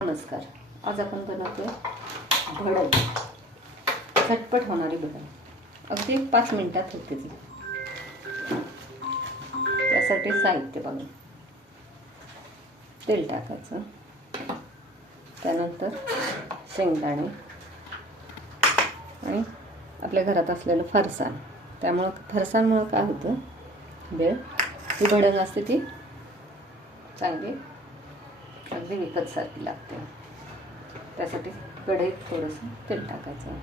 नमस्कार. आज आपण बनवतोय भडंग. झटपट होणारी भडंग, अगदी 5 मिनिटात होते ती. त्यासाठी साहित्य बघा. तेल टाकायचं, त्यानंतर शेंगदाणे आणि आपल्या घरात असलेलं फरसाण. त्यामुळं फरसाणमुळं काय होतं, वेळ ही भडंग असते ती चांगली अगदी विकतसारखी लागते. त्यासाठी कढईत थोडंसं तेल टाकायचं.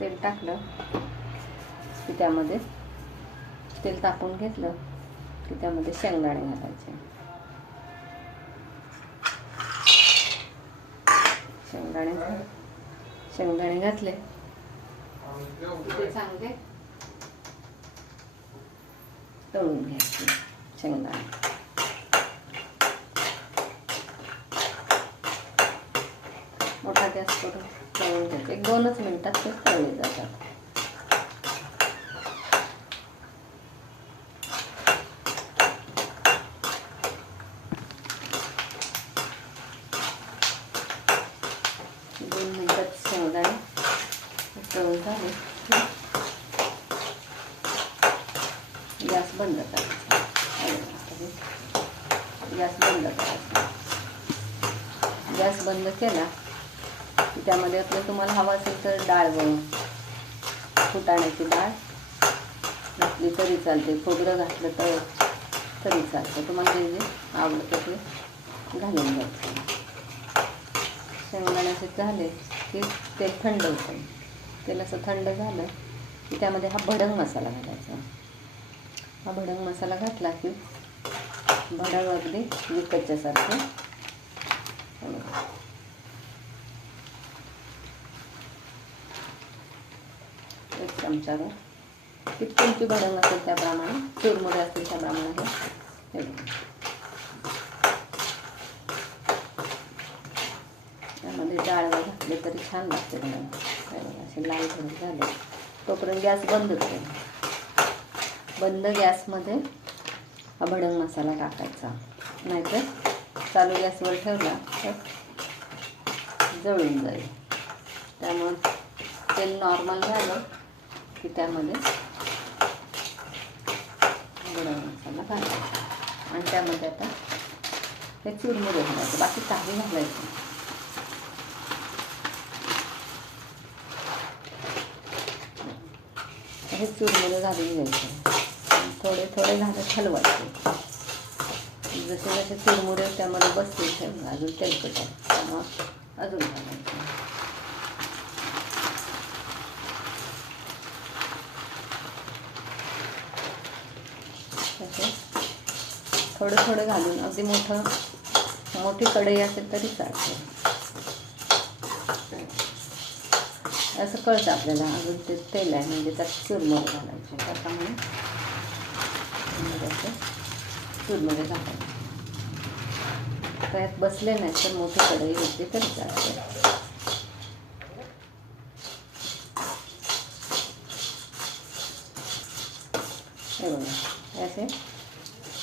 तेल टाकलं की त्यामध्ये तेल तापून घेतलं की त्यामध्ये शेंगदाणे घालायचे. शेंगदाणे घातले ते चांगले तळून घ्यायचे. शेंगदाणे मोठा गॅस करून तळून घ्यायचे. 1-2 मिनिटात ते तळले जातात. दोन मिनिटात शेंगदाणे तळून झाले. गॅस बंद करायचा. गॅस बंद केला की त्यामध्ये आपलं तुम्हाला हवं असेल तर डाळ, फुटाण्याची डाळ घातली तरी चालते, खोबरं घातलं तरी चालतं. तुम्हाला जे जे आवडतं ते घालून घ्यायचं. शेंगदाण्याचे झाले की तेल थंड होतं. तेल असं थंड झालं की त्यामध्ये हा भडंग मसाला घालायचा. हा भडंग मसाला घातला की भडंग अगदी विकतच्यासारखे. एक चमचावर किती तुमची भडंग असेल त्याप्रमाणे, चुरमुरे असतील त्याप्रमाणे हे त्यामध्ये डाळ घातली तरी छान लागते भडंग. असे लाल भडंग झाले तोपर्यंत गॅस बंदच केला. बंद गॅसमध्ये हा भडंग मसाला टाकायचा, नाहीतर चालू गॅसवर ठेवला तर जळून जाईल. त्यामुळे तेल नॉर्मल झालं की त्यामध्ये भडंग मसाला घालायचा आणि त्यामध्ये आता हे चुरमुरे घालायचं. बाकी काही घालायचं. हे चुरमुरे घालून घ्यायचे. थोडे थोडे घालत हलवायचे. जसे जसे चुरमुरे त्यामध्ये बसतील ठेवून अजून तेलकट आहे त्यामुळे अजून घालायचं. तसे थोडे थोडे घालून अगदी मोठी कढई असेल तरी चालते. असं कळतं आपल्याला अजून ते तेल आहे म्हणजे त्यात चुरमुरे घालायचे. त्याप्रमाणे चुरमुरे घालायचे. त्यात बसले नाही तर मोठी कढई होती तरी चालते. हे बघा असे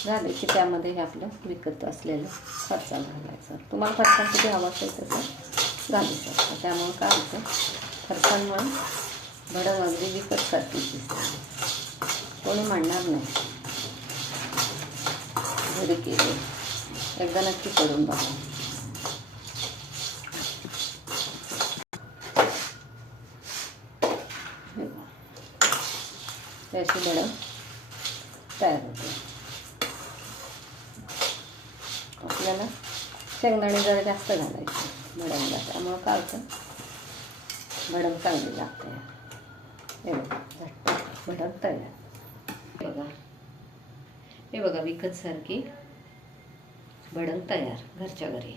झाले की त्यामध्ये हे आपलं विकत असलेलं फरसाण घालायचं. तुम्हाला फरसाण किती हवं असेल तसं घालू शकता. त्यामुळे काय होतं, फरसाणमुळे भडंग अगदी विकतसारखी दिसते. कोणी म्हणणार नाही. घरी केले एकदा नक्की करून बघा. अशी भडंग तयार होते. आपल्याला शेंगदाणे जरा जास्त घालायचे भडंगला. त्यामुळं काय होतं, भडंग चांगली लागते. हे बघा झटपट भडंग तयार. हे बघा विकतसारखी भडंग तयार घरच्या घरी.